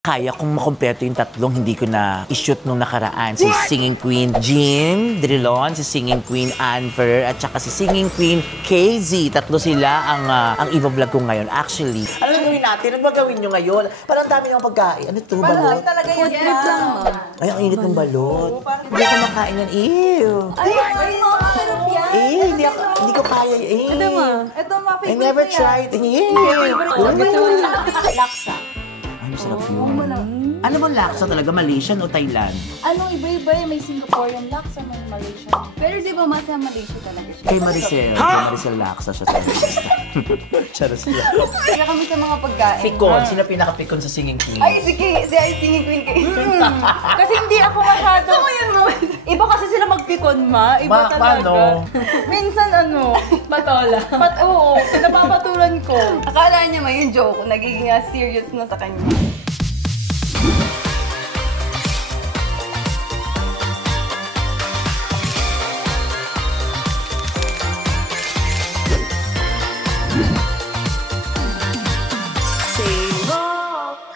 Kaya kong makumpleto yung tatlong hindi ko na i-shoot nung nakaraan. Si Singing Queen Jean Drilon, si Singing Queen Anfer, at saka si Singing Queen KZ. Tatlo sila ang i-vlog ko ngayon. Actually, ano na gawin natin? Ano ba gawin nyo ngayon? Parang dami ng pagkain. Ano ito? Balot? Talaga yun lang. Ay, ang init ng balot. Hindi ako makain yan. Ew! Ay, masarap yan. Hindi ko kaya. Ito ma. Ito ma, favorite I never ko yan. tried. Laksa. Ay, masarap yun. Ano bang laksa talaga? Malaysian o Thailand? Anong iba-iba eh. May Singaporean laksa, may Malaysian. Pero di ba mas Malaysia talaga siya? Kay Maricel laksa siya sa lista. Charas siya. Kaya kami sa mga pagkain. Pikon. Sino pinaka-pikon sa Singing Queen? Ay, si Singing Queen kay. Kasi hindi ako masyado. Ano yun mo? Iba kasi sila magpikon ma. Iba talaga. Paano? Minsan patola. Oo, napapatulan ko. Akala niya may yung joke, nagiging serious na sa kanya.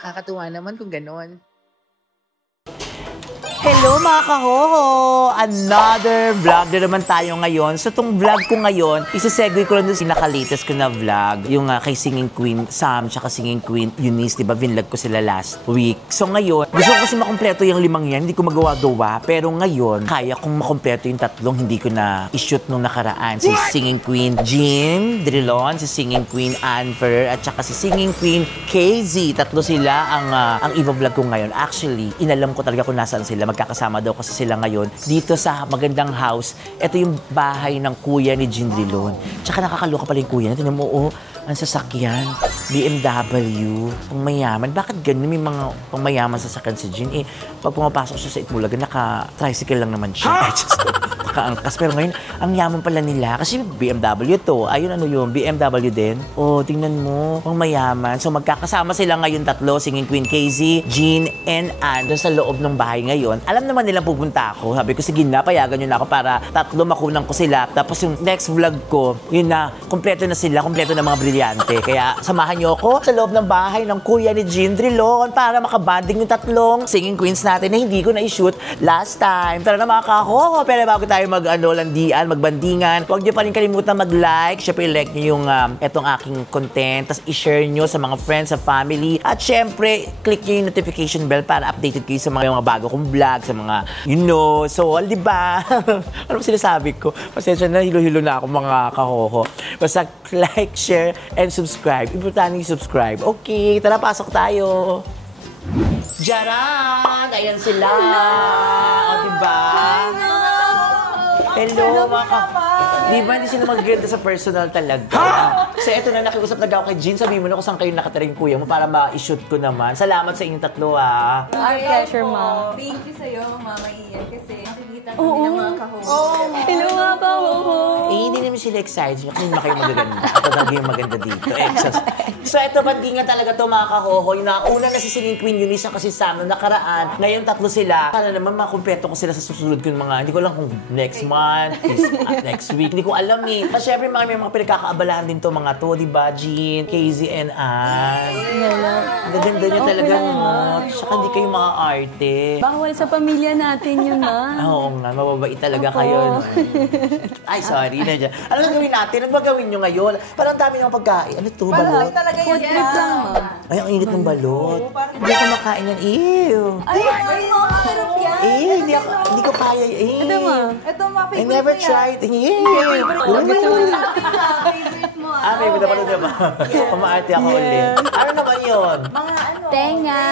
Nakakatuwa naman kung ganon. Hello mga kahoho! Another vlog na naman tayo ngayon. So itong vlog ko ngayon, isa-segue ko lang doon sa pinaka-latest ko na vlog. Yung kay Singing Queen Sam, tsaka Singing Queen Eunice, diba? Vinlog ko sila last week. So ngayon, gusto ko kasi makumpleto yung 5 yan. Hindi ko magawa-gawa. Pero ngayon, kaya kong makumpleto yung tatlong hindi ko na i-shoot nung nakaraan. Si Singing Queen Jean Drilon, si Singing Queen Anfer, at saka si Singing Queen KZ. Tatlo sila ang i-vlog ko ngayon. Actually, inalam ko talaga kung nasaan sila. Magkakasama daw kasi sila ngayon dito sa magandang house. Ito yung bahay ng kuya ni Jean Drilon. Tsaka nakakaloka pala yung kuya. Tingnan mo, ang sasakyan. BMW. Pangmayaman. Bakit ganun? May mga pangmayaman sasakyan si Jean. Pag pumapasok siya sa Itbulaga, naka-tricycle lang naman siya. Nakaangkas. Pero ngayon, ang yaman pala nila. Kasi BMW to. Ayun, ano yun? BMW din. Tingnan mo. Pangmayaman. So, magkakasama sila ngayon tatlo. Singing Queen KZ, Jean, and Ann. Doon sa loob ng bahay ngayon. Alam naman nilang pupunta ako. Sabi ko, sige na, payagan nyo na ako para tatlo makunang ko sila. Tapos yung next vlog ko, yun na, kompleto na sila, kompleto na mga brilyante. Kaya samahan nyo ako sa loob ng bahay ng kuya ni Jean Drilon para makabanding yung tatlong singing queens natin na hindi ko na-shoot last time. Tara na mga kahoho, pero bago tayo landian, magbandingan, huwag nyo pa rin kalimutan mag-like. Syempre, like nyo yung etong aking content. Tapos i-share nyo sa mga friends, sa family. At syempre, click nyo yung notification bell para updated kayo sa mga bago kong vlog, sa mga, so, di ba? Ano ba sinasabi ko? Pasensya na, hilo-hilo na ako mga kahoho. Basta like, share, and subscribe. Importante yung subscribe. Okay, tara, pasok tayo. Jaran! Ayan sila! O, diba? Hello, mga Di ba hindi sila magaganda sa personal talaga? So, eto na, nakikusap na ako kay Jean. Sabihin mo na kung saan kayo nakatira yung kuya mo para ma-shoot ko naman. Salamat sa inyong tatlo, ha? Our pleasure, Ma'am. Thank you sa'yo, Mama Ian, kasi nakikita kami ng mga kahoho. Hello, mga kahoho! Hindi naman sila excited kasi hindi kayo magaganda. Ako talaga yung maganda dito. So, eto, bandingan talaga to mga kahoho. Yung nauna na si Singing Queen Eunice kasi Sam nung nakaraan. Ngayon, tatlo sila. Sana naman makumpleto ko sila sa susunod ko yung mga, hindi ko lang kung next month, next week. Hindi ko alam eh. Kasi syempre may mga pinagkakaabalahan din to mga to, di ba? Jean, KZ, and Ann. Gaganda niya talaga mo. Saka hindi kayo mga arte. Bawal sa pamilya natin yun, ha? Oo nga, mababait talaga kayo. No? Ay, sorry na dyan. Ano na gawin natin? Ano ba gawin nyo ngayon? Parang dami ng pagkain. Ano ito? Balot? Talaga yun lang. Ay, ang init ng balot. Hindi ako makain yan. Ew! Ay, masarap yan. Hindi ko kaya. Ito ma. Ito ma, favorite I never tried. Favorite mo. Favorite ako na diba? Pamaarte ako ulit. Ano naman yun? Mga Tenga,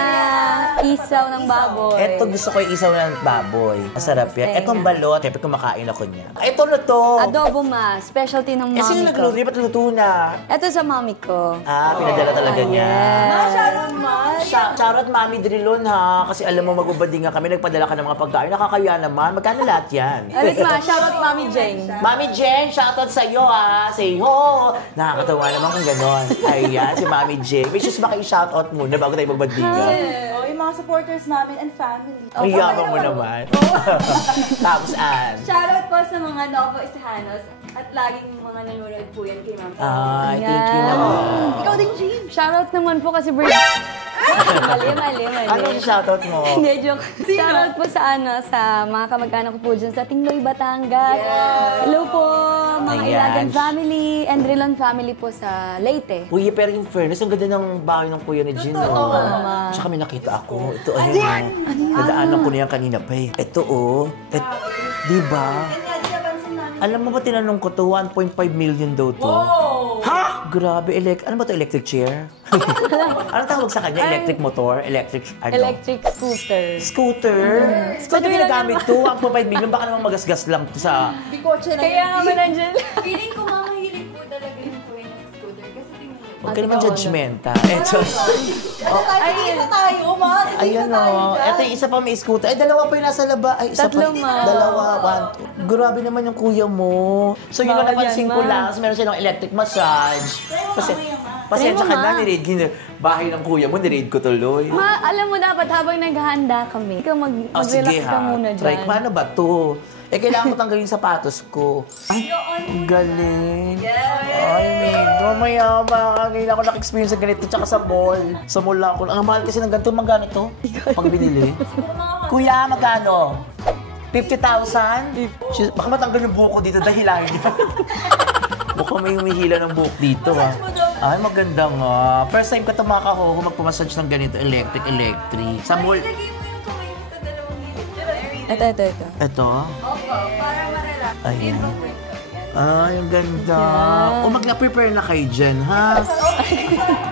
isaw ng baboy. Ito gusto ko yung isaw ng baboy. Masarap yan. Itong balot, siyempre kumakain ako niya. Ito na to. Adobo ma, specialty ng mami Sino ko. nagluto? Ba't luto na? Ito sa mami ko. Pinadala talaga niya. Shoutout ma. Shoutout Mami Drilon ha. Kasi alam mo magubading nga kami, nagpadala ka ng mga pagkain. Nakakaya naman. Magkano lahat yan? Ulit ma, shoutout Mami Jane. Mami Jen, shoutout sa'yo ha. Say ho. Nakakatawa naman kung gano'n. Ayan, si Mami Jen. May shoes ba kayo shoutout muna bago tayo magbandingan? Yung mga supporters namin and family. Ay, yaman mo naman. Tapos, Ann. Shoutout po sa mga Novo Esahanos at laging mga nanonood po yan kay Ma'am. Ay, thank you naman. Ikaw din, Jean. Shoutout naman po kasi birthday. Mali. Anong shoutout mo? Hindi, joke. Shoutout po sa mga kamag-anak ko po dyan sa Tingloy, Batangas. Hello po, mga Ayan. Ilagan family, and Rilon family po sa Leyte. Uy, pero in fairness, ang ganda ng bahay ng kuya ni Jean. Oh. Tsaka may nakita ako. Ito, ayun. Nadaanan ko na yan kanina pa eh. Ito, oh. Di ba? Alam mo ba, tinanong ko to, 1.5 million daw to. Ha? Grabe, ano ba to, electric chair? Anong tawag sa kanya? Electric motor? Electric, ano? Electric scooter. Scooter? Saan yung ginagamit to? 1.5 million? Baka naman magasgas lang to sa... Kaya nga ba nandiyan? Feeling ko mamahilig po talaga yung kuya ng scooter. Kasi tingnan niyo po. Huwag ka naman judgmental. Eto. Isa tayo, Uma. Ayun o. Ito yung isa pa may scooter. Ay, dalawa pa yung nasa laba. Ay, isa Tatlo, pa. ma. Dalawa, one, two. Grabe naman yung kuya mo. So, yun na Mahal napansin yan, ko ma. lang. So, meron silang electric massage. Pasensya ka na, niread ko yung bahay ng kuya mo, niread ko tuloy. Alam mo dapat habang naghahanda kami, ikaw Oh, sige mag-relax ka ha. muna dyan. Try, paano ba to? Kailangan ko tanggalin yung sapatos ko. Ay, ang galing. Ay, Migo, mayama. Ngayon ako naka-experience sa ganito, tsaka sa mall. Sa mall lang ako. Ang mahal kasi ng ganito, magkano to? Pag binili. Kuya, magkano? 50,000? Baka matanggal yung buhok ko dito dahil lang niya. Mukhang may humihila ng buhok dito, ha? Ay, maganda nga. First time ko ito makahoho, magpamassage ng ganito, electric. Sa mall. Ilagay mo yung kamay mo sa dalawang gilid. Ito. Ito? Opo, para ma-relax. Ayan. Ay, ang ganda. O, mag-prepare na kayo dyan, ha?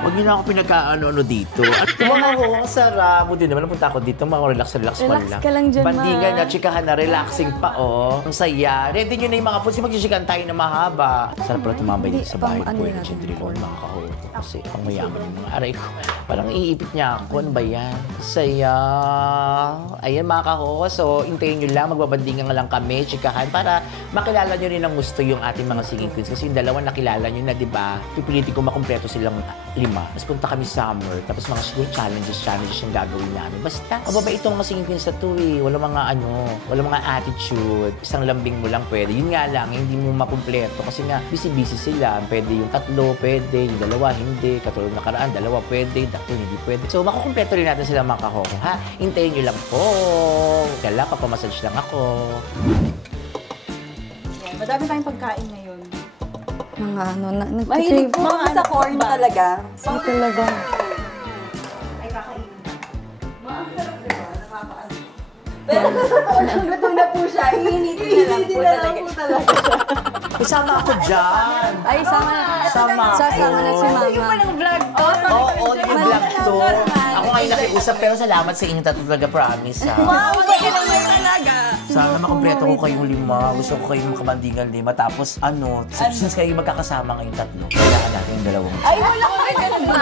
Huwag niyo na ako pinagka-ano dito. At mga sarap. Buti naman, napunta ako dito, mga relax pa Relax lang. ka lang dyan, ma. Bandingan na, chikahan na, relaxing pa, oh. Ang saya. Ready nyo na yung mga foods. Mag-chikahan tayo na mahaba. Sarap pala tumambay dito sa bahay ko. Yung Chindrilon, mga kahoto. Kasi pang mayaman yung mga aray ko. Parang iipit niya ako. Ano ba yan? Saya. Ayan, mga kaho. So, hintayin nyo lang. Magbabandingan lang kami, chikahan, para makilala nyo rin ang gusto yung ating mga singing queens. Kasi yung dalawa nakilala nyo na, di ba? Pipilitin ko makumpleto silang 5. Tapos punta kami summer. Tapos mga siguro challenges yung gagawin namin. Basta, mababa itong mga singing queens na to eh. Wala mga attitude. Isang lambing mo lang pwede. Yun nga lang, hindi mo makumpleto. Kasi nga, busy sila. Pwede yung 3, pwede. Yung 2, hindi. Katulad nakaraan, 2 pwede. 3 hindi pwede. So, makukumpleto rin natin sila mga kahoko, ha? Hintayin nyo lang po. Kala, papamassage lang ako. Madami tayong pagkain ngayon. Mga Mahilig po Mga ako sa ano corn ba? talaga. Ay, talaga. Pero kung totoo lang, luto na po siya. Iinitin na lang po talaga. Isama ako dyan. Ay, sama na si Mama. Yung palang vlog to. Oo, nag-vlog to. Ako ngayon nakiusap, pero salamat sa inyo tatlo talaga, promise, ha? Wow, pwede naman talaga. Sana makompleto ko kayong 5. Gusto ko kayong makabandingan 5. Tapos, since kayo magkakasama ngayong 3, kailangan natin yung 2. Ay, wala ko may ganun ba?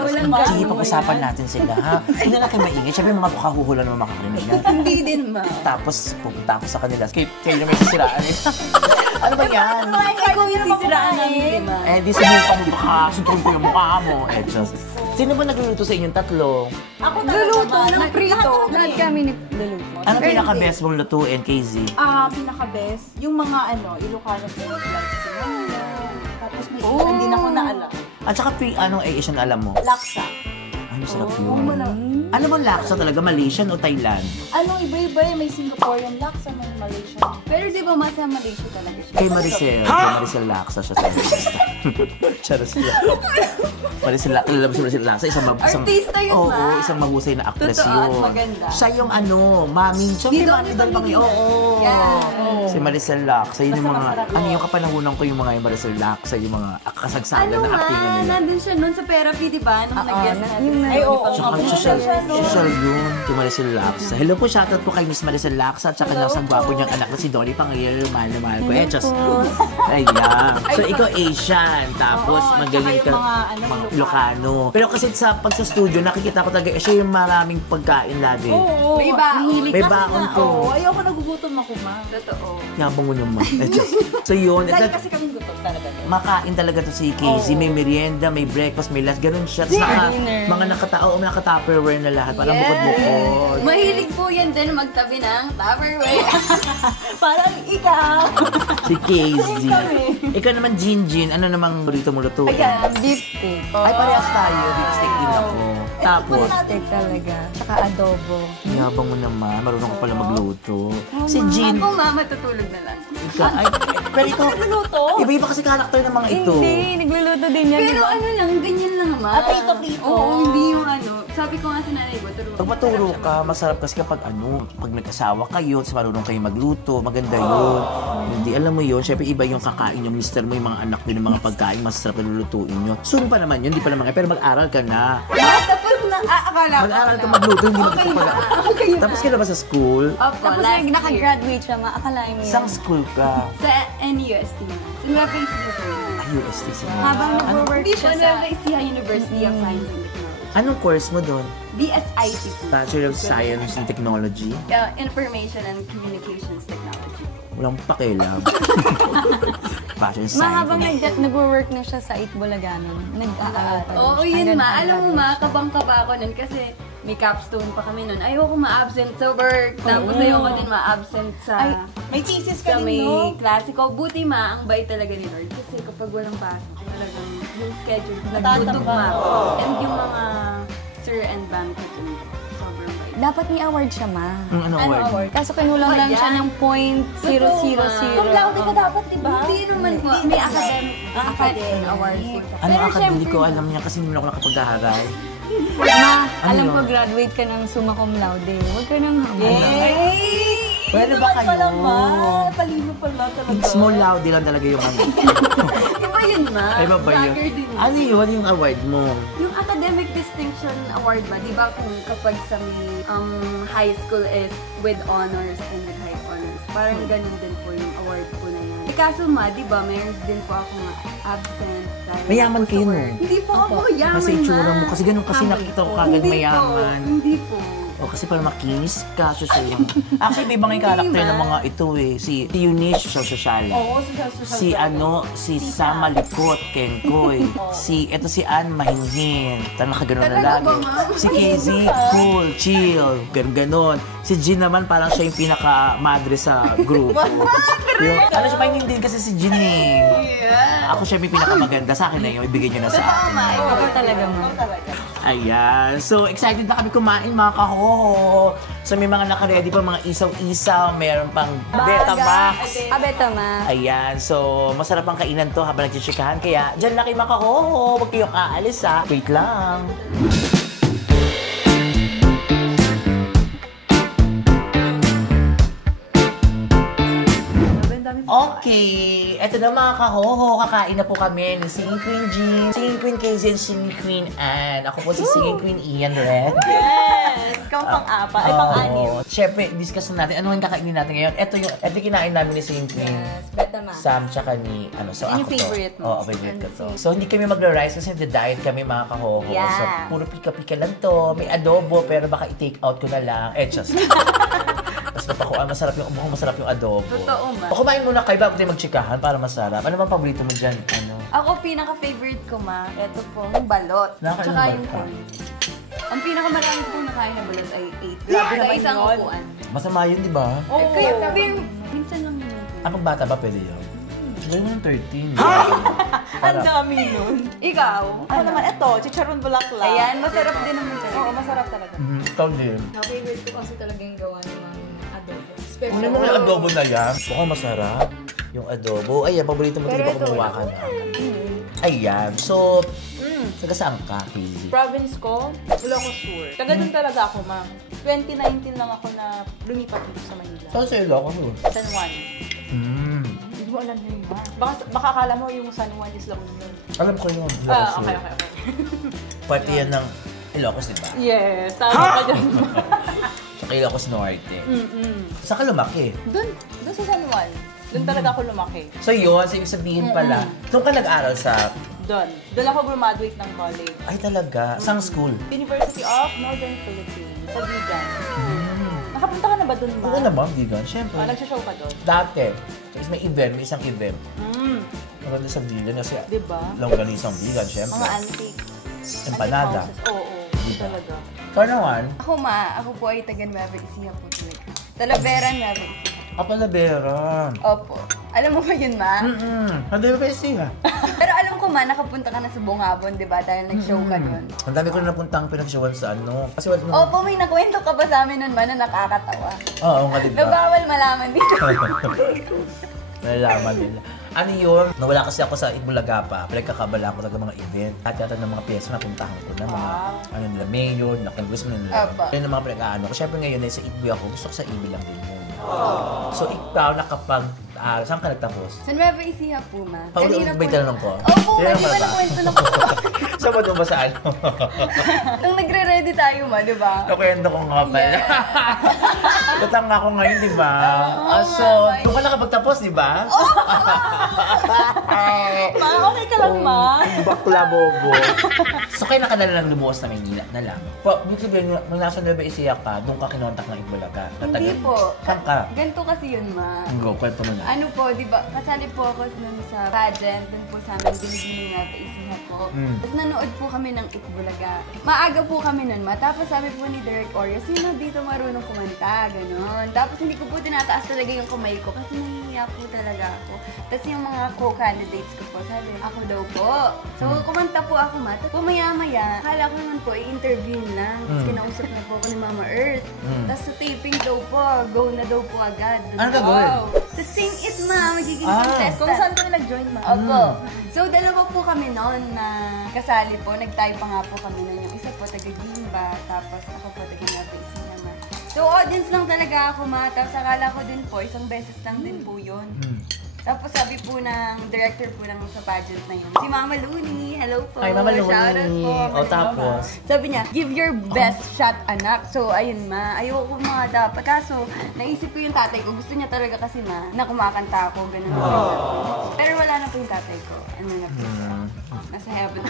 Walang Sige, pag-usapan natin sila, ha? Hindi na kayo maingay. Siyempre, mga kahuhula naman makakarinig yan. Hindi din, ma. Tapos, pupunta ako sa kanila. Kayo na may sisiraan eh. Ano ba yan? Ay, kung yung sisiraan namin, di ba? Eh, di subukan mo baka sunturin ko yung mukha mo. Eh, just... Sino ba nagluluto sa inyong 3? Ako Luluto ng prito. Lahat kami ni Luluto. Ano pinaka-best mong lutuin, KZ? Pinaka-best, yung mga Ilocano food, like sinangya. Tapos may ilan din ako na alam. At saka anong Asian alam mo? Laksa. Ay, masarap yun. Ano bang laksa talaga? Malaysian o Thailand? Iba-iba eh. May Singaporean laksa, may Malaysian. Pero di ba mas Malaysia talaga siya? Kay Maricel. Kay Maricel laksa siya sa Charas lang. Maricel laksa. Alam mo si Maricel laksa. Artista yun, Oo, ma. isang mahusay na actress Totoo at yun. maganda. Siya yung maming. Siya yung Dito, maming. Oo. Yeah. Si Maricel laksa. Yun yung mga, yung kapanahunan ko yung mga yung Maricel laksa. Yung mga kasagsagan Ano na actingan nila. nandun siya nun sa therapy, di ba? Nung nag-guest Ay, oo. Tsaka social yun, kay Maricel Laksa. Hello po, shoutout po kay Miss Maricel Laksa at saka ng gwapo niyang anak na si Dolly Pangayal, mahal na mahal ko. Just, ayan. So, ikaw Asian, tapos magaling ka, mga Ilocano. Pero kasi pag sa studio, nakikita ko talaga, siya yung maraming pagkain lagi. Oo. May baon. May baon to. Oo, ayoko nagugutom ako, ma. Totoo. Yabang mo naman. So yun, Dahil kasi kami gutom talaga. makain talaga to si Casey. May merienda, may breakfast, may lunch, ganun siya. Tapos mga naka-tupperware na lahat. Parang bukod-bukod. Mahilig po yan din magtabi ng Tupperware. Parang ikaw. Si Casey. Ikaw naman, Jinjin. Ano namang burrito mo lutuin? Beef steak. Ay, parehas tayo. Beef steak din ako. Tapos, Steak talaga. Tsaka adobo. yabang mo naman. Marunong ka pala magluto. Si Jean, Ako, mama, tutulog na lang. ay, pero ito, iba-iba kasi karakter ng mga ito. Hindi, nagluluto din yan. Pero ano lang, ganyan lang naman. prito-prito. Oo, hindi yung ano. Sabi ko nga sa nanay ko, Pag maturo ka, masarap kasi kapag pag nag-asawa kayo, sa marunong kayo magluto, maganda yun. Hindi, alam mo yun, syempre iba yung kakain yung mister mo, yung mga anak mo, yung mga pagkain, masarap na lulutuin nyo. Soon pa naman yun, hindi pa naman, pero mag-aral ka na. tapos na, akala ko. Mag-aral ka magluto, hindi Okay na. Okay na. Tapos ka na ba sa school? Opo, Tapos last year. nakagraduate siya, maakalain mo yun. Isang school ka. Sa NUST na. Sa Nueva Ecija po. Ay, UST sila. Habang nag-work Hindi po, siya sa... Nueva Ecija University of Science and Technology. Anong course mo doon? BSIT po. Bachelor of Science and Technology? Information and Communications Technology. Walang pakialam. Bachelor of Science. Mahabang nag-work na siya sa Itbulaganon. Nag-aaral pa rin Oo, siya. yun Hanggang ma. Alam mo ma, nag-graduate kabang-kaba ako nun kasi may capstone pa kami nun. Ayoko ma-absent sa work. Tapos ayoko din ma-absent sa... May thesis sa ka may din, no? klase ko. Buti ma, ang bait talaga ni Lord. Kasi kapag walang pasok, talagang yung schedule, Natatamba. nagtutugma. And yung mga sir and banquet, sobrang bait. Dapat may award siya, ma. Ano award? Kaso kinulang lang siya ng .000. Cum laude ka dapat, di ba? Hindi naman po. May academic award po. Ano academic ko? Alam niya kasi hindi mo ako nakapag-aharal. Ma, alam yun? ko graduate ka ng summa cum laude. Huwag ka nang hamon. Pwede ba kayo? Palino pala talaga. Small loud lang talaga yung ano. Iba yun ma. Iba ba yun? Vlogger din. Ano yun yung award mo? Yung academic distinction award ba, di ba kung kapag sa may high school is with honors and with high honors, parang ganun din po yung award po na yan. Eh kaso ma, di ba, mayroon din po ako absent. dahil Mayaman ako sa kayo, no? work. Hindi po ako yaman Kasi itsura ma. mo. Kasi ganun kasi nakita ko kagad Hindi mayaman. Po, hindi po. O kasi para makinis ka, social. Actually, may mga yung karakter ng mga ito eh. Si Eunice, social. Oo, Si si Sam Malipot, Kengkoy. Ito si Ann Mahinhin. Nakagano'n na Talaga lagi. ba, ma'am? Si Casey, cool, chill, ganon. Si Jean naman parang siya yung pinaka-madre sa grupo. Ano siya, mahinhin din kasi si Jean eh. Ako siya yung pinakamaganda. Sa akin na yun, ibigay niyo na sa akin. Ikaw talaga, ma. Ayan. So, excited na kami kumain, mga kahoho. So, may mga naka-ready pa mga isaw-isaw. Meron pang Betamax. Abeta, ma. Ayan. So, masarap ang kainan to habang nagchichikahan. Kaya, dyan na kayo mga kahoho. Huwag kayong aalis, ha. Wait lang. Okay, eto na mga kahoho, kakain na po kami ni Singing Queen Jean, Singing Queen Casey, and Singing Queen Anne. Ako po si Singing Queen Ian Red. Yes! Ikaw pang-apat. Ay, pang-anim. Siyempre, discuss na natin. Ano yung kakainin natin ngayon? Ito yung kinain namin ni Singing Queen. Beta, ma. Sam, tsaka ni, so Yun yung ako favorite to. mo. Oo, favorite ko to. So, hindi kami magra-rice kasi nagda-diet kami mga kahoho. Yeah. So, puro pika-pika lang to. May adobo, pero baka i-take out ko na lang. Just. Tapos napakuan, masarap yung adobo. Totoo, ma. O, kumain muna kayo bago tayo magtsikahan para masarap. Ano bang paborito mo dyan? Ako, pinaka-favorite ko ma, ito pong balot. Nakakain Tsaka ng yung balot ka? corn. Ang pinakamarami ko nakain na balot ay 8. Grabe Sa naman isang yun. upuan. Masama yun, di ba? Oh, kaya minsan lang yun. Ang bata ba pwede yun? Gawin mo ng 13. Ang dami nun. Ikaw? Ako naman, ito, chicharon bulaklak. Ayan, masarap din naman talaga. Oo, masarap talaga. Ikaw din. Favorite ko kasi talaga yung gawa ng mga adobo. Ano mo yung adobo na yan? Mukhang masarap. Yung adobo. Ayan, paborito mo Pero din ba ito, kumuha ka na? Ayan. So, taga saan ka, Casey? Province ko, Ilocos-Sur. Taga dun talaga ako, ma'am. 2019 lang ako na lumipat dito sa Manila. Saan sa Ilocos? San Juan. Hindi mo alam na yun, ma'am. Baka akala mo yung San Juan is La Union. Alam ko yun. Ilocos Okay. Party yan ng Ilocos, di ba? Yes, tama ka dyan. Sa Ilocos Norte. Saan ka lumaki? Dun sa San Juan. Dun talaga ako lumaki. So yun, so ibig sabihin pala, doon ka nag-aral sa... Doon ako graduate ng college. Ay talaga, saang school? University of Northern Philippines, sa Vigan. Nakapunta ka na ba dun, Oo ma? naman, Vigan. Siyempre. Nagsashow ka doon? Dati. So, may isang event. Maganda sa Vigan kasi Diba? longganisang Vigan, siyempre. Mga antique. Empanada. Antique houses. Oo, talaga. Ikaw naman, Ako ma, ako po ay taga Nueva Ecija po talaga. Talavera, Nueva Ecija. Apalaberan. Opo. Alam mo ba yun, ma? Ang dami kayo siya. Pero alam ko, ma, nakapunta ka na sa Bungabon, di ba? Dahil nag-show ka doon. Ang dami ko na napuntang pinag-showan sa ano. Kasi wala Opo, may nakwento ka ba sa amin nun, ma, na nakakatawa? Oo nga, diba? Na bawal malaman dito. Nalalaman nila. Ano yun? Nawala kasi ako sa Itbulaga pa. Pinagkakabala ko ng mga event. At yata ng mga piyesa na puntahan ko na mga ano nila, mayor, na-congressman nila. Apa. Yun ang mga pinag-aano ko. Siyempre ngayon, sa Itbu ako, gusto ko sa Ibi lang din yun. So ikaw, saan ka nagtapos? Sa Nueva Ecija po, ma. Paulit-ulit ba yung tanong ko? Opo, Yan hindi ba ba ba? nakwento na po? Sabat mo ba sa ano? Nung nagre-ready tayo, ma, di ba? Nakwento ko nga pala. Tutang nga ako ngayon, di ba? So, doon ka nakapagtapos, di ba? Ma, okay ka lang, ma. Bakla bobo. So, kaya nakadala lang lumuwas na Maynila na lang. Ibig sabihin, nung nasa Nueva Ecija ka, doon ka kinontak ng Itbulaga. Hindi po. Saan ka? Ganito kasi yun, ma. Go, kwento mo na. Ano po, di ba, kasali po ako nun sa pageant, dun po sa amin, binibining na Ecija po. Tapos nanood po kami ng Itbulaga. Maaga po kami nun, ma. Tapos sabi po ni Derek Oreo, sino dito marunong kumanta, gano'n. Tapos hindi ko po tinataas talaga yung kamay ko kasi nahihiya po talaga ako. Tapos yung mga co-candidates ko po, sabi, ako daw po. So, kumanta po ako, ma. Tapos maya-maya, akala ko naman po, i-interview lang. Tapos kinausap na po ako ni Mama Earth. Tapos sa taping daw po, go na daw po agad. Ano gagawin? To sing it, ma. Magiging contestant. Kung saan ka nag-join, ma? Opo. So, dalawa po kami noon na kasali po. Nag-tie pa nga po kami noon. Yung isa po taga-Gimba, tapos ako po taga-Nueva Ecija, ma. So, audience lang talaga ako, ma. Tapos akala ko din po, isang beses lang din po yun. Tapos sabi po ng director po ng sa pageant na yun, si Mama Luni, hello po. Ay, Mama Luni. Shoutout po. O, tapos? Sabi niya, give your best shot, anak. So, ayun, ma. Ayoko mga dapat. Kaso, naisip ko yung tatay ko. Gusto niya talaga kasi, ma, na kumakanta ako. Ganun. Pero wala na po yung tatay ko. Ano na po siya. Nasa heaven.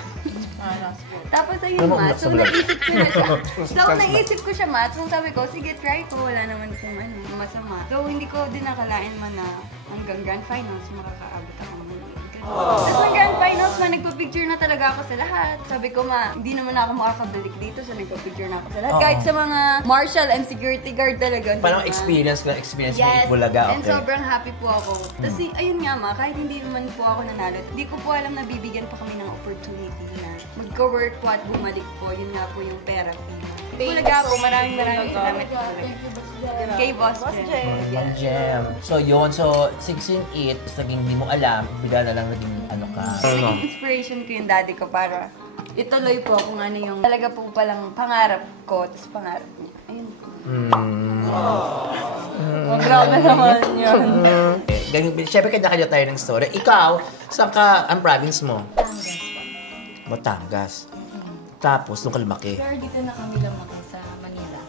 Tapos ayun, ma. So, naisip ko na siya. So, naisip ko siya, ma. So, sabi ko, sige, try ko. Wala naman kung ano, masama. So, hindi ko din nakalain man na hanggang grand finals, makakaabot ako muli. Tapos ng grand finals, ma, nagpa-picture na talaga ako sa lahat. Sabi ko, ma, hindi naman ako makakabalik dito, so nagpa-picture na ako sa lahat. Kahit sa mga marshal and security guard talaga. Parang diba? experience mo Yes, Itbulaga. and sobrang happy po ako. Tapos ayun nga, ma, kahit hindi naman po ako nanalo, hindi ko po alam na bibigyan pa kami ng opportunity na mag-work po at bumalik po. Yun nga po yung pera fee. Itbulaga po, maraming salamat po. Kay Boss Jen. Mang Jem. So yun, so Sing It, naging hindi mo alam, bigla na lang naging ano ka. Naging inspiration ko yung daddy ko para ituloy po kung ano yung talaga po palang pangarap ko, tapos pangarap niya. Ayun po. Grabe naman yun. Siyempre kanya-kanya tayo ng story. Ikaw, saan ka, ang province mo? Batangas. Tapos, nung ka lumaki. Pero dito na kami lumaki sa Manila.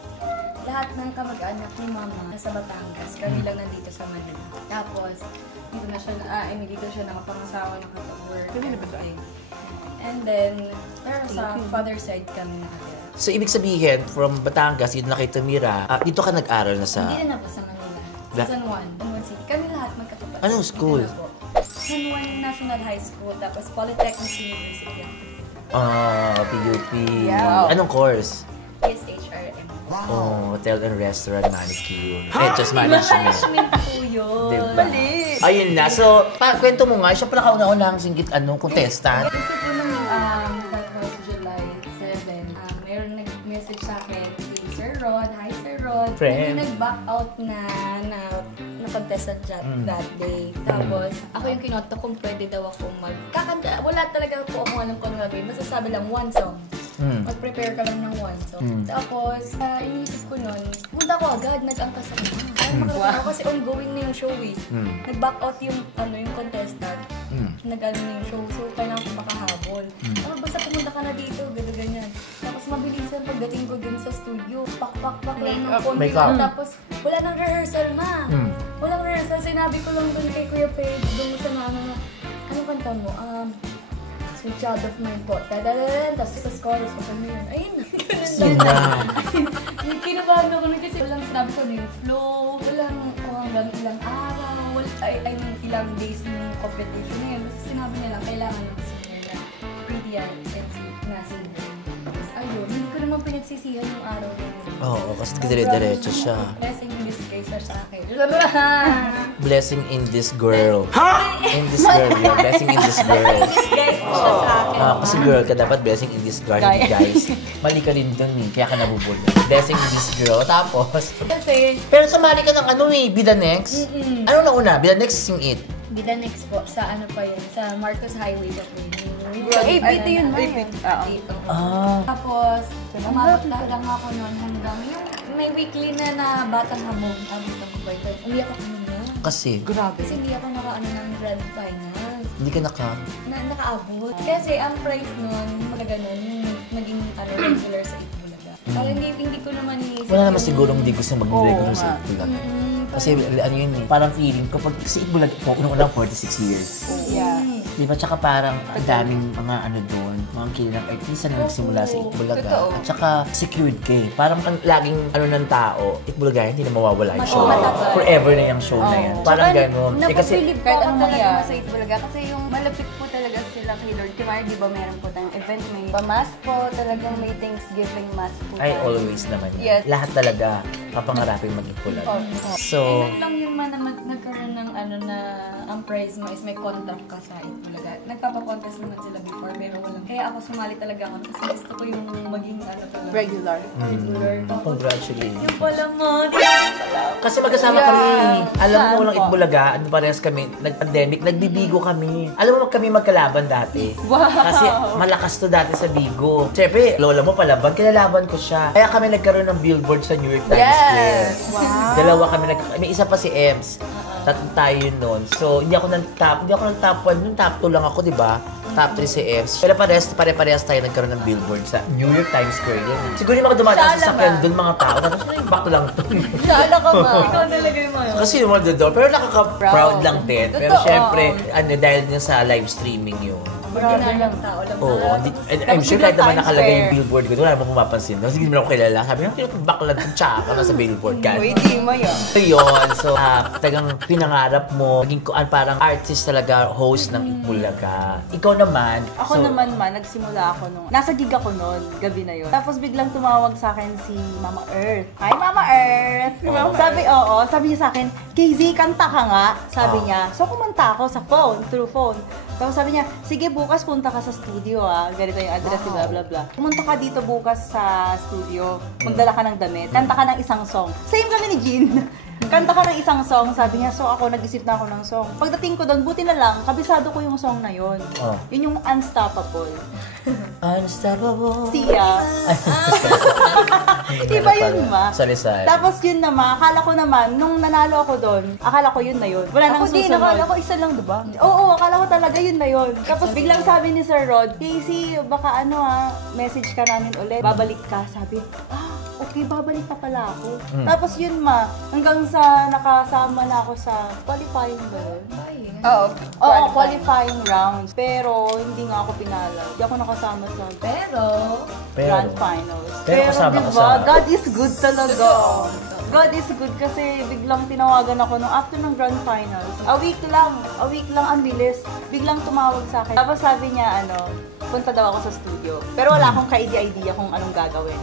Lahat ng kamag-anak ni Mama nasa Batangas, kami lang nandito sa Manila. Tapos, dito na siya, dito siya nakapangasawa, nakapag-work. Everything. And then, pero sa father side kami nakatira. So, ibig sabihin, from Batangas, dito na kayo tumira, dito ka nag-aral na sa... Hindi na po sa Manila. Sa San Juan, City. Kami lahat magkakapatid. Anong school? Ano po? San Juan National High School, tapos Polytechnic University. PUP. Yeah. Anong course? PSHRM. Oh, Hotel and Restaurant Manicure. Just management. Management po yun. Diba? Ayun na. So, kwento mo nga, siya pala kauna-unahang singgit contestant. Gusto po nung that was July 7, mayroong nag-message sa akin si Sir Rod. Hi, Sir Rod. Friend. Hindi nag-back out na contestant that day. Tapos, ako yung kinota kung pwede daw ako kakanta. Wala talaga po ako alam kung ano gagawin. Basta sabi lang, one song. Mag-prepare ka lang ng one song. Tapos, iniisip ko nun, punta ko agad, nag-angkas ako. Makakita ako kasi ongoing na yung show eh. Nag-back out yung contestant. Nag-ano na yung show. So, kailangan ko makahabol. Basta pumunta ka na dito, ganyan. Tapos, mabilisan pagdating ko dun sa studio. Pak lang ng konti lang. Tapos, wala nang rehearsal, ma. Walang rehearsal. Sinabi ko lang dun kay Kuya Paige, dun sa anong kanta mo? Sweet Child of Mine po. Dadadadan. Tapos sa chorus ko kami yun. Ayun na. Ganun lang. Kinabahan ako nun kasi walang sinabi ko yung flow. Walang kung hanggang ilang araw. Ilang days ng competition na yun. Basta sinabi niya lang, kailangan ng singer na pretty and sweet na singer. Tapos ayun, hindi ko naman pinagsisihan yung araw na yun. Oo, kasi dire-diretso siya. Blessing in disgrace siya sa akin. Blessing in this girl. In this girl, yun. Blessing in this girl. Guys, siya sa akin. Kasi girl ka, dapat blessing in this girl, hindi guys. Mali ka rin dun eh, kaya ka nabubulol. Blessing in this girl. Tapos, Kasi, pero sumali ka ng ano eh, Bida Next? Ano na una? Bida Next, Sing It. Bida next po, sa ano pa yun, sa Marcos Highway pa po yun. APT yun, Maya. Dito. Ah. Tapos, umabot lang ako noon hanggang yung may weekly na batang hamog. Sabi ko ba ito? Umiyak ako nun na. Kasi, Kasi hindi ako nakaano ng grand finals. hindi ka Nakaabot. Kasi ang price nun, mga ganun, yung naging regular sa Itbulaga. Parang hindi ko naman iisip. wala naman sigurong hindi gusto mag-regular sa Itbulaga. Kasi ano yun eh, parang feeling ko pag sa Itbulaga po, unang 46 years. Yeah. Di ba? Tsaka parang ang daming mga ano doon, mga kilalang artista na nagsimula sa Itbulaga. Totoo. At saka secured ka eh. Parang laging ano ng tao, Itbulaga, hindi na mawawala yung show. Matagal. Forever na yung show na yan. Parang gano'n. Eh kasi, Napapilip po kahit ako anong talaga mangyari. sa Itbulaga kasi yung malapit po talaga sila kay Lord Timar, di ba meron po tayong event, may pamas po, talagang may Thanksgiving mass po. ay tayo. always naman yan. Yes. Lahat talaga papangarapin mag-Itbulaga. So, Kailan lang yun man na nagkaroon ng ano na ang prize mo is may contract ka sa Itbulaga. Nagpapakontest naman sila before pero walang. Kaya ako sumali talaga ako kasi gusto ko yung maging ano talaga. Regular. Regular. congratulations. Yung pala mo. Kasi magkasama kami. Alam mo, walang Itbulaga, ano parehas kami, nag-pandemic, nagbibigo kami. Alam mo, kami magkalaban dati. Wow! Kasi malakas to dati sa Bigo. Siyempre, lola mo palaban, kinalaban ko siya. Kaya kami nagkaroon ng billboard sa New York Times Square. Wow! Dalawa kami, may isa pa si Ems. Tatlo tayo yun nun. So, hindi ako ng top 1. Nung top 2 lang ako, di ba? Top 3 si Ems. Pero pare-parehas tayo nagkaroon ng billboard sa New York Times Square. Yun. Siguro yung mga dumadaan sa sakyan doon, mga tao. Tapos, bakto lang to. Sala ka ma! Ikaw talaga yung mga. Kasi yung mga door, pero nakaka-proud lang din. Pero Totoo. syempre, dahil din sa live streaming yun. Ordinaryong tao lang. Oo, I'm sure kahit naman nakalagay yung billboard ko, wala namang pumapansin. Kasi hindi naman ako kilala. Sabi nga, baklan ng tsaka na sa billboard ka. Uy, di mo yun. So yun, so talagang pinangarap mo, maging parang artist talaga, host ng Itbulaga. Ikaw naman. Ako naman nagsimula ako nung, nasa gig ako noon, gabi na yun. Tapos biglang tumawag sa akin si Mama Earth. Hi, Mama Earth! Sabi niya sa akin, KZ, kanta ka nga. Sabi niya, so kumanta ako sa phone, through phone. Tapos sabi niya, sige bukas punta ka sa studio ganito yung address, blah blah blah. Pumunta ka dito bukas sa studio, magdala ka ng damit, kanta ka ng isang song. Same kami ni Jean. Kanta ka ng isang song, sabi niya, so ako nag-isip na ako ng song. Pagdating ko doon, buti na lang, kabisado ko yung song na yun. Oh. Yun yung Unstoppable. Unstoppable. Siya. Iba yun, ma. Salisay. Tapos yun naman, akala ko naman, nung nanalo ako doon, akala ko yun na yun. Wala nang Ako din, susunod. nakala ko isa lang, diba? Oo, akala ko talaga yun na yun. Tapos biglang sabi ni Sir Rod, Casey, baka message ka namin ulit. Babalik ka. Sabi, okay, babalik pa pala ako. Tapos yun hanggang sa nakasama na ako sa qualifying ba yun? Oo. Oo, qualifying rounds. Pero hindi nga ako pinala. Hindi ako nakasama sa grand finals. Pero kasama ka diba, sa- God is good talaga. God is good kasi biglang tinawagan ako nung after ng grand finals. A week lang ang bilis. Biglang tumawag sa akin. Tapos sabi niya, punta daw ako sa studio. Pero wala akong ka-idea kung anong gagawin.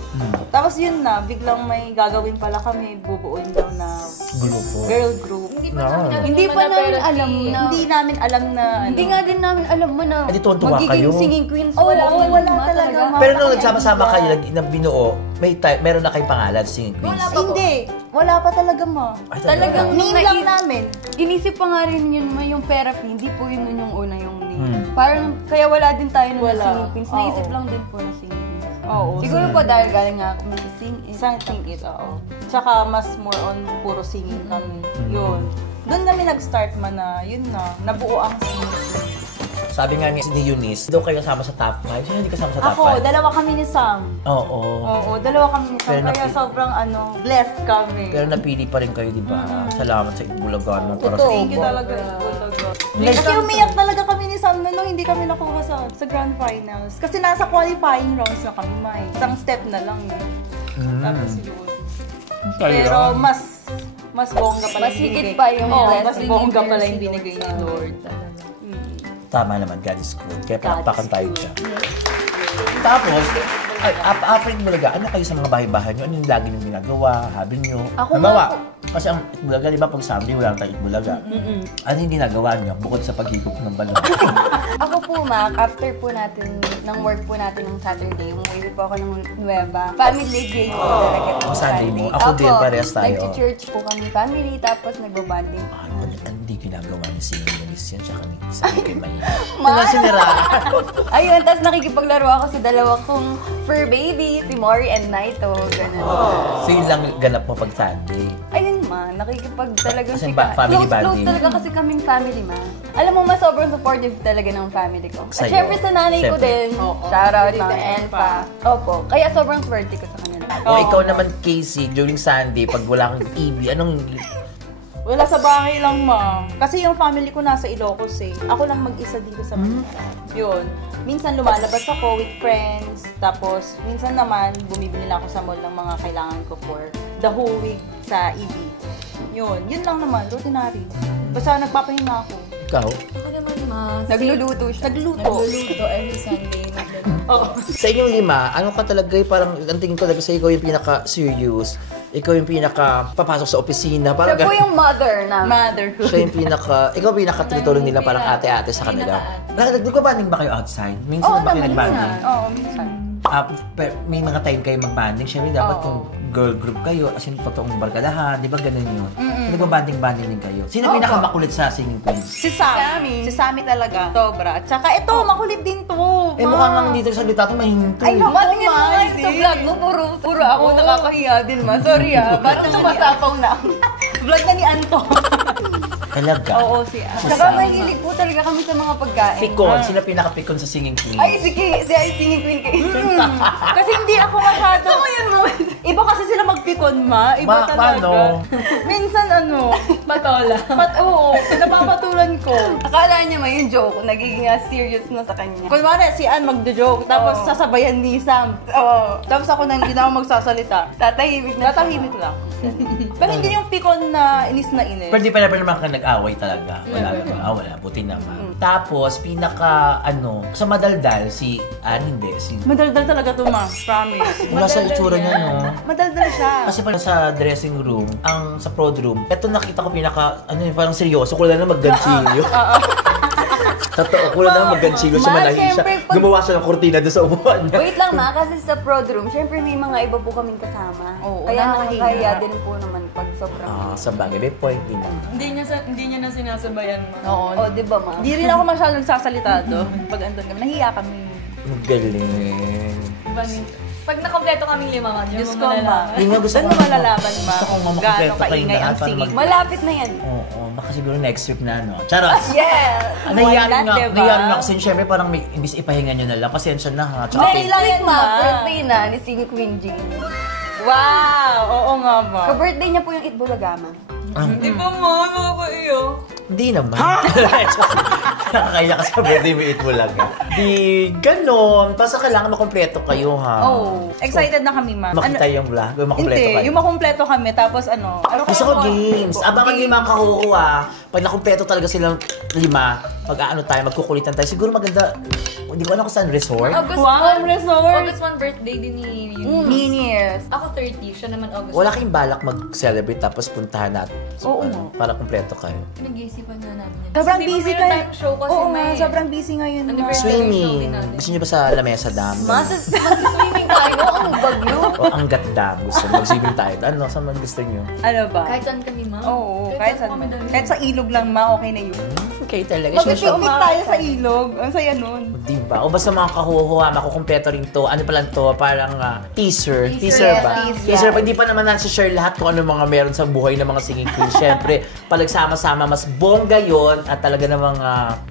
Tapos yun na, biglang may gagawin pala kami, bubuuin daw na Grupo. girl group. Hindi pa namin alam na. Hindi namin alam na Hindi nga din namin alam mo na Ay, di tuwan-tuwa magiging kayo. singing queens. Wala talaga. Pero nung nagsama-sama kayo na binuo, meron na kayong pangalan, Singing Queens. Hindi. Wala pa talaga, ma. Ay, Talagang Name lang namin. Inisip pa nga rin yun yung therapy, hindi po yun yung una yung name. Parang, kaya wala din tayo na Wala. singing queens. Naisip Oo. lang din po na singing queens. Oo. Siguro po dahil galing nga kami sa sing Isang sing it, oo. Tsaka mas more on puro singing kami. Yun. Doon kami nag-start yun na, nabuo ang singing. Sabi nga ni Eunice, daw kayo kasama sa top 5. Sino hindi kasama sa top 5? Ako, dalawa kami ni Sam. Oo. Oo, dalawa kami ni Sam. Pero Kaya sobrang blessed kami. Pero napili pa rin kayo, di ba? Salamat sa Itbulaga mo para sa Thank you talaga. Kasi umiyak talaga kami ni Sam nung hindi kami nakuha sa grand finals. Kasi nasa qualifying rounds na kami, May. Isang step na lang eh. Tapos yun. Pero mas bongga pala Mas yung higit binigay. pa yung Oo, blessing mas ni bongga pala Lord yung binigay ni Lord. Tama naman, God is good. Kaya God palakpakan is tayo good. dyan. Tapos, after Itbulaga, ano kayo sa mga bahay-bahay nyo? Ano yung lagi nyo ginagawa? Habi nyo? Ako Halimbawa, nga Kasi ang Itbulaga, di ba pag Sunday, wala tayong Itbulaga. Ano yung ginagawa niyo bukod sa paghigop ng balon? Ako po, Mac, after po natin, ng work po natin ng Saturday, umuwi po ako ng Nueva. Family day po talaga. Ang Sunday mo? Ako din, parehas tayo. Nag-church po kami family, tapos nagbabanding. Hindi ginagawa ni Singing Dennis yan, tsaka ni Singing May. Ano sinira? Ayun, tapos nakikipaglaro ako sa dalawa kong fur baby, si Mori and Naito, ganun. So yun lang ganap mo pag Sunday. Ayun ma, nakikipag talaga Kasi sika. family Close bonding. talaga kasi kaming family ma. Alam mo, mas sobrang supportive talaga ng family ko. At Sa'yo. syempre sa nanay ko Syempre. din. Shoutout na Enfa. Opo, kaya sobrang swerte ko sa kanila. O ikaw naman, Casey, during Sunday, pag wala kang TV, anong... Wala sa bahay lang, ma. Kasi yung family ko nasa Ilocos eh. Ako lang mag-isa dito sa Manila. Yun. Minsan lumalabas ako with friends. Tapos, minsan naman, bumibili na ako sa mall ng mga kailangan ko for the whole week sa EB. Yun. Yun lang naman. Ordinary. Basta nagpapahinga ako. Ikaw? Ako naman, ma. Nagluluto siya. Nagluluto every Sunday. Sa inyong lima, ano ka talaga, parang ang tingin ko talaga sa ikaw yung pinaka-serious. Ikaw yung pinaka-papasok sa opisina. Parang Siya po yung mother namin. Motherhood. siya yung ikaw pinaka-tutuloy nila parang ate-ate sa kanila. Nagko-banding ba kayo outside? Minsan Oo ba kayo naman, nag-banding? Oo, minsan. May mga time kayo mag-banding. Siyempre, dapat kung girl group kayo, as in, totoong barkadahan, di ba ganun yun? Nag-banding-banding din kayo. Sino pinaka-makulit sa singing queen? Si Sammy. Si Sammy talaga. Sobra. At saka ito, makulit din to. Eh, mukhang lang dito sa salita ito, mahinto. Ay, naku, Matingin mo nga hindi. sa vlog mo, puro ako nakakahiya din ma. Sorry parang sumasapaw na ako. Vlog na ni Anto. Talaga. Oo, si Anto. Saka mahilig po talaga kami sa mga pagkain. Pikon. Sino pinaka-pikon sa singing queen? Ay, si singing queen kay. Kasi hindi ako masyado. Iba kasi sila magpikon, ma. Iba talaga. Paano? Minsan Patola. oo, napapatulan ko. Akala niya may yung joke, nagiging serious na sa kanya. Kunwari, si Ann magjo-joke, tapos sasabayan ni Sam. Oo. Tapos ako nang hindi na ako magsasalita. Tatahimik na. Tatahimik lang. Pero hindi yung pikon na inis na inis. Pero di pa naman kayo nag-away talaga. Wala naman. Wala. Buti naman. Tapos, sa madaldal, si hindi. Madaldal talaga to, ma. Promise. Wala sa itsura niya, no? Madaldal siya. Kasi pala sa dressing room, sa prod room, eto nakita ko parang seryoso, kulang na mag-ganchilyo. Totoo, kulang na mag-ganchilyo siya, Ma, malahi siya. syempre, Gumawa siya ng kortina doon sa upuan niya. Wait lang ma, kasi sa prod room, syempre may mga iba po kaming kasama. Oo, Kaya nakakahiya. nakakahiya din po naman pag sobrang... Sa bagay, may point din naman. Hindi niya na sinasabayan, ma. Oo. Oh, di ba ma? Di rin ako masyadong nagsasalita doon. Pag andun kami, nahiya kami. Ang galing. Pag nakompleto kaming 5, ma, Diyos mo ko, ma. malalaman. Yun nga, gusto Saan ko- mo malalaman, ma? Gusto kong Gaano mamakompleto kayong kaingay lahat ang para singing. Malapit na yan. Oo, baka siguro next week na, no? Charot! Yes! Nangyari Why not, nga, diba? nangyari nga kasi syempre parang may imbis ipahinga nyo na lang, pasensya na ha. Tsaka, Next week ma, Ma. birthday na ni Sing Queen Jean. Wow! Oo nga, ma. Ka-birthday niya po yung Itbulagama. Di ba, ma? Nakakaiyo. Hindi naman. Nakakaya ka sa birthday mo, eat mo lang. Di, ganon. Basta kailangan makompleto kayo, ha? Oh, excited na kami, ma. Makita yung vlog, makompleto Hindi, kayo. yung makumpleto kami, tapos ano Gusto ko games. Abangan niyo yung mga kahuho, ha. Pag nakompleto talaga silang 5, tayo, magkukulitan tayo. Siguro maganda, hindi ko alam kung saan resort. August Wow, 1. resort! August 1 birthday din ni Years. Ako 30, siya naman August. Wala kayong balak mag-celebrate tapos puntahan natin. Oo, para kumpleto kayo. Pinag-iisipan na namin yan. Sobrang Kasi di ba busy meron kayo. tayong show kasi Oo may... nga, sobrang busy ngayon, ma. Anniversary. Swimming. show din natin. Gusto niyo ba sa Lamesa Dam? Mag-swimming tayo, ang bagyo. O Angat Dam. Gusto niyo? Mag-swimming tayo. Ano? Saan man gusto niyo? Ano ba? Kahit saan kami, ma. Oo, kahit saan. kami dali. Kahit sa ilog lang, ma, okay na yun. Okay talaga. Mag-picnic tayo sa ilog. Ang saya nun. Diba? O basta mga kahuho, makukumpleto rin to. Ano pa lang to? Parang teaser. Teaser yes, ba? teaser. Teaser. Hindi pa naman share lahat kung ano mga meron sa buhay ng mga singing queen. Siyempre, palagsama-sama, mas bongga yon at talaga namang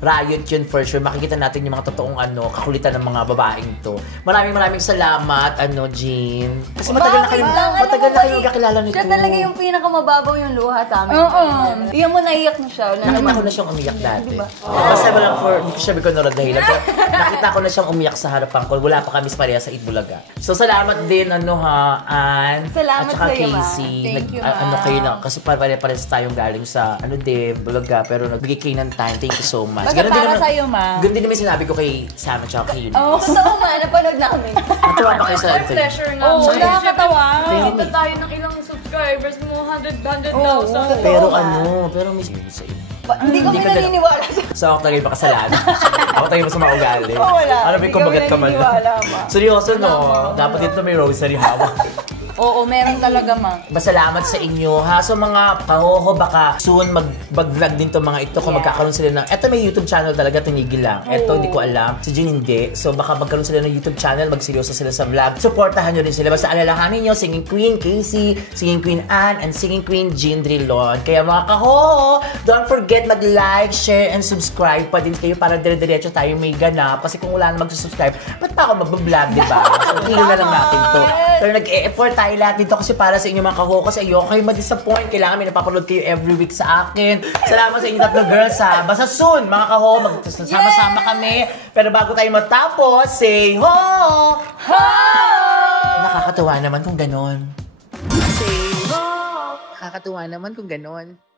riot yun for sure. Makikita natin yung mga totoong kakulitan ng mga babaeng to. Maraming salamat, Jean. Kasi matagal na kayo, Bakit lang? matagal Alam na mo kayo ba, kakilala nito. Siya talaga yung pinakamababaw yung luha sa amin. Oo. Iyan mo, naiyak na siya. Nakita ko na siyang umiyak dati. Kasi walang hindi ko siya bikonora dahilan. Pero nakita ko na siyang umiyak sa harapan ko. Wala pa kami pareha sa Itbulaga. So, salamat din, Ann. Salamat at saka sa'yo, Ma. Casey. Thank you, Ma. Ano kayo na, kasi pares tayong galing sa, Bulaga. Pero nagbigay kayo ng time. Thank you so much. Basta Ganun din para naman- sa'yo, ma. Ganun din naman sinabi ko kay Sam at saka kay Yun. Oo. Totoo ma, napanood namin. Natuwa ba kayo sa Our pleasure nga. Oo, nakakatawa. Punta tayo ng ilang subscribers mo, 100,000. Pero pero miss sa iyo. Hindi kami ka naniniwala. So ako talaga yung pakasalanan. Ako talaga yung masama ugali. Wala. Ano ba yung kumbagat ka man? naniniwala, ma. Seryoso, no? Dapat dito may rosary hawak. Oo, meron talaga, ma. Masalamat sa inyo, ha? So mga kahoho, baka soon mag-vlog din to mga ito kung Yeah. magkakaroon sila ng... Eto may YouTube channel talaga, tinigil lang. Eto, Oo. hindi ko alam. Si Jin hindi. So baka magkaroon sila ng YouTube channel, magseryoso sila sa vlog. Supportahan nyo rin sila. Basta alalahanin nyo, Singing Queen Casey, Singing Queen Ann, and Singing Queen Jean Drilon. Kaya mga kahoho, don't forget mag-like, share, and subscribe pa din kayo para dire-diretso tayo may ganap. Kasi kung wala na mag-subscribe, ba't pa ako mag-vlog, diba? So, tingnan na lang natin to. Pero nag-e-effort tayo lahat dito kasi para sa inyo mga kaho. Kasi ayoko kayo ma-disappoint. Kailangan may napapanood kayo every week sa akin. Salamat sa inyo tatlo girls ha. Basta soon, mga kaho, magsama-sama kami. Pero bago tayo matapos, say ho! Ho! Nakakatuwa naman kung ganon. Say ho! Nakakatuwa naman kung ganon.